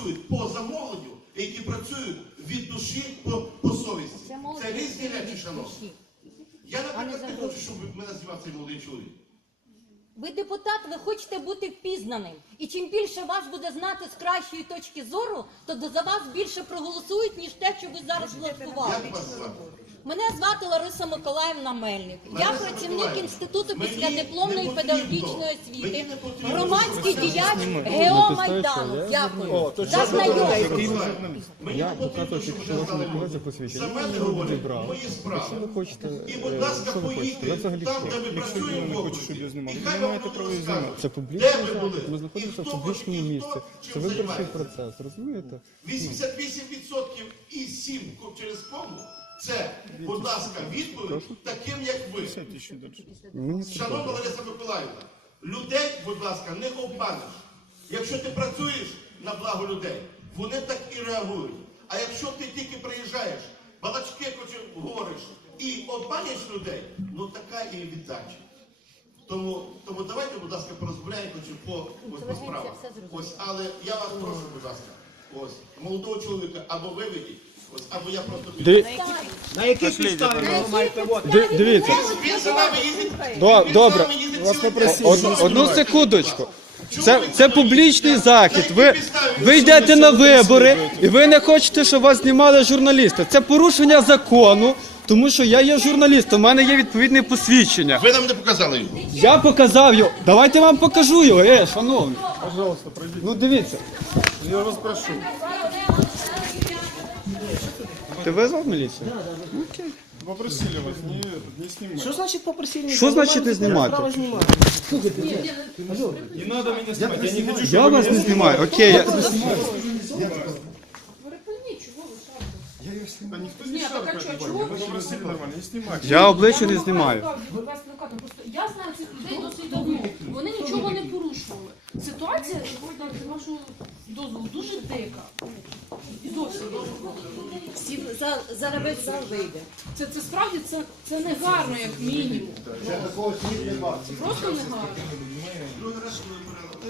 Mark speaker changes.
Speaker 1: працюють по замовленню і які працюють від душі по совісті. Це різні речі, шановні. Я, наприклад, не хочу, щоб мене знімав цей молодий чоловік.
Speaker 2: Ви депутат, ви хочете бути впізнаним. І чим більше вас буде знати з кращої точки зору, то за вас більше проголосують, ніж те, що ви зараз голосували.
Speaker 1: Як вас звати?
Speaker 2: Мене звати Лариса Миколаївна Мельник. Я працівник Інституту післядипломної педагогічної освіти, громадський діяч ГЕО Майдану. Дякую. За знайомство.
Speaker 3: Я показую, що вашому колезі посвідчення. Я його відібрав. Якщо ви хочете,
Speaker 1: І, будь ласка,
Speaker 3: що ви хочете?
Speaker 1: поїдьте
Speaker 3: Я взагалі
Speaker 1: там,
Speaker 3: що?
Speaker 1: де ви
Speaker 3: Якщо
Speaker 1: працюєте
Speaker 3: людина
Speaker 1: в
Speaker 3: не хоче, щоб я
Speaker 1: області,
Speaker 3: знімав,
Speaker 1: і
Speaker 3: ви
Speaker 1: хай
Speaker 3: не
Speaker 1: вам
Speaker 3: маєте
Speaker 1: люди
Speaker 3: права її
Speaker 1: розкажуть,
Speaker 3: знімати. Це
Speaker 1: де
Speaker 3: публічний
Speaker 1: ви були,
Speaker 3: захід. Ми
Speaker 1: і
Speaker 3: знаходимося в
Speaker 1: хто
Speaker 3: публічному
Speaker 1: і
Speaker 3: місці.
Speaker 1: хто
Speaker 3: Це
Speaker 1: чим
Speaker 3: виборчий
Speaker 1: займається.
Speaker 3: процес, розумієте?
Speaker 1: 88% і 7 через кому – це, будь ласка, відповідь таким, як ви.
Speaker 3: Мені
Speaker 1: Шановна Лариса Миколаївна, людей, будь ласка, не обманеш. Якщо ти працюєш на благо людей, вони так і реагують. А якщо ти тільки приїжджаєш, балачки говориш і обманюєш людей, ну така і віддача. Тому давайте, будь ласка, порозмовляємо по справах. Ось, але я вас прошу, будь ласка, ось, молодого чоловіка або виведіть, ось, або я просто піду.
Speaker 4: На яких підставах ви маєте води?
Speaker 3: Дивіться,
Speaker 1: Він за нами їздить.
Speaker 3: добре,
Speaker 1: Вас попросили.
Speaker 3: одну секундочку. Це публічний захід. Ви йдете на вибори і ви не хочете, щоб вас знімали журналісти. Це порушення закону, тому що я є журналістом, у мене є відповідне посвідчення.
Speaker 1: Ви нам не показали його.
Speaker 3: Я показав його. Давайте я вам покажу його, шановні. Пожалуйста, пройдіть. Ну дивіться. Я вас прошу. Ти визвав міліцію? Окей.
Speaker 5: Попросили вас не снимать.
Speaker 4: Що значить попросили?
Speaker 3: Що значить не знімати?
Speaker 4: Право знімати.
Speaker 5: Не надо меня снимать. Я не хочу,
Speaker 3: Я вас не знімаю. Окей.
Speaker 5: А никто не шарит. Вы попросили нормально, не снимать.
Speaker 3: Я обличчя не знімаю.
Speaker 6: Я знаю цих людей досить давно. Вони нічого не порушували. Ситуація, з вашого дозволу, дуже дика. І зовсім дика.
Speaker 2: Зараз весь зал вийде.
Speaker 6: Це справді це не гарно, як мінімум. Це просто не гарно.